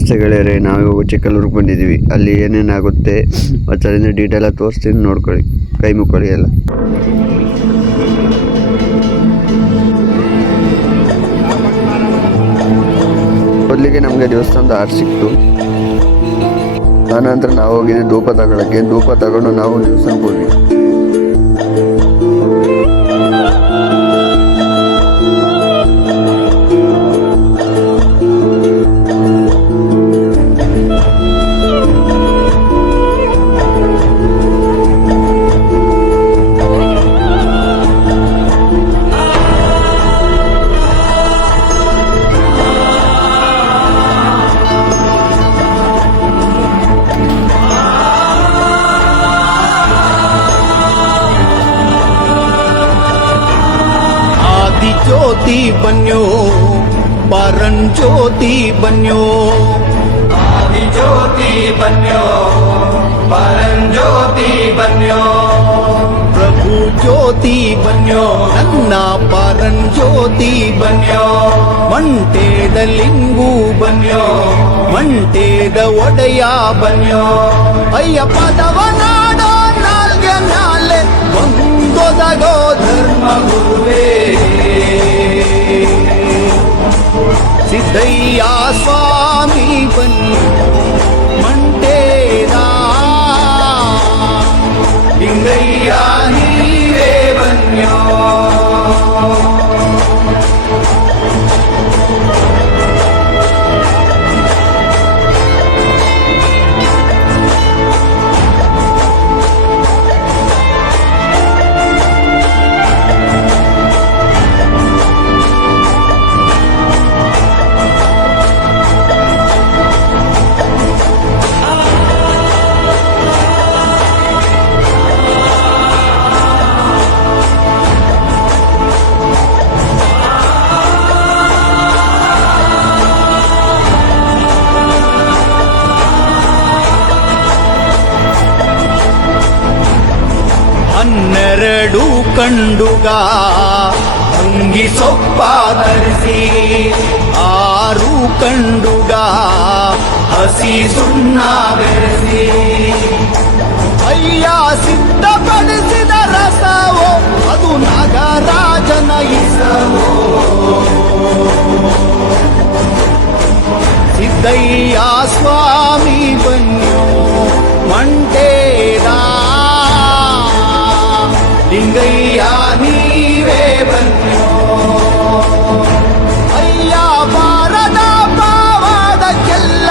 ನಮಸ್ತೆ ಗೆಳೆಯರೇ, ನಾವಿವಾಗ ಚಿಕ್ಕಲ್ಲೂರಿಗೆ ಬಂದಿದ್ದೀವಿ. ಅಲ್ಲಿ ಏನೇನಾಗುತ್ತೆ ಅದರಿಂದ ಡೀಟೇಲಾಗಿ ತೋರಿಸ್ತೀನಿ, ನೋಡ್ಕೊಳ್ಳಿ, ಕೈ ಮುಕ್ಕೊಳ್ಳಿ ಎಲ್ಲ. ಮೊದಲಿಗೆ ನಮಗೆ ದೇವಸ್ಥಾನದ ಆರ್ಟ್ ಸಿಕ್ತು. ಆನಂತರ ನಾವು ಹೋಗಿದ್ದೆ ಧೂಪ ತಗೊಳ್ಳೋಕ್ಕೆ. ಧೂಪ ತಗೊಂಡು ನಾವು ದೇವಸ್ಥಾನಕ್ಕೆ ಹೋದ್ವಿ. ज्योति बन्यो परम ज्योति बन्यो, आदि ज्योति बन्यो परम ज्योति बन्यो, प्रभु ज्योति बन्यो नन्न परम ज्योति बन्यो, मंटेद लिंगु बन्यो मंटेद ಒಡೆಯ बन्यो, ಅಯ್ಯಪ್ಪದವನಾಡೋ ನಾಲ್ಗೆ ನಾಲೆ ಒಂದೊದಗೋ ಧರ್ಮ ಗುರುವೇ, ಸಿದ್ದಯ್ಯ ಸ್ವಾಮಿ ಬನ್ನಿ ಮಂಟೇದ, ಲಿಂಗಯ್ಯ ನೀವೇ ಬನ್ಯೋ. ಹನ್ನೆರಡು ಕಂಡುಗ ಅಂಗಿ ಸೊಪ್ಪ ಧರಿಸಿ, ಆರು ಕಂಡುಗ ಹಸಿ ಸುಣ್ಣ ಬೆರೆಸಿ, ಅಯ್ಯ ಸಿದ್ಧಪಡಿಸಿದ ರಸವೋ ಅದು ನಾಗರಾಜನ ಇಸವೋ, ಸಿದ್ದಯ್ಯ ಸ್ವಾಮಿ ಬನ್ಯೋ ಮಂಟೇದ, ಲಿಂಗಯ್ಯ ನೀವೇ ಬನ್ಯೋ, ಅಯ್ಯ ಬಾರದ ಪಾವಾಡಕ್ಕೆಲ್ಲ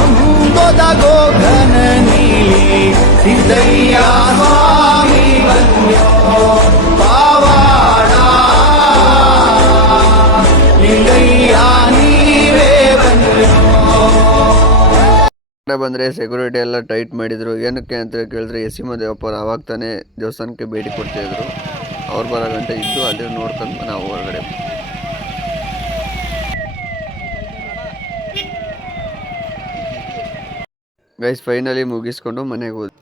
ಒಂದೊದಗೋ ಘನ ನೀಲಿ, ಸಿದ್ದಯ್ಯ ಸ್ವಾಮಿ ಬನ್ಯೋ ಪಾವಾಡ, ಲಿಂಗಯ್ಯ ನೀವೇ ಬನ್ಯೋ. ಬಂದರೆ ಸೆಕ್ಯೂರಿಟಿ ಎಲ್ಲ ಟೈಟ್ ಮಾಡಿದ್ರು. ಏನಕ್ಕೆ ಅಂತ ಕೇಳಿದ್ರೆ ಯಸಿಮದೇವಪ್ಪರು ಆವಾಗ ತಾನೇ ದೇವಸ್ಥಾನಕ್ಕೆ ಭೇಟಿ ಕೊಡ್ತಾಯಿದ್ರು. ಅವ್ರು ಬರೋ ಗಂಟೆ ಇದ್ದು ಅಲ್ಲಿ ನೋಡ್ಕೊಂಡು ನಾವು ಹೊರಗಡೆ. ಗೈಸ್ ಫೈನಲಿ ಮುಗಿಸ್ಕೊಂಡು ಮನೆಗೆ ಹೋದ್ವಿ.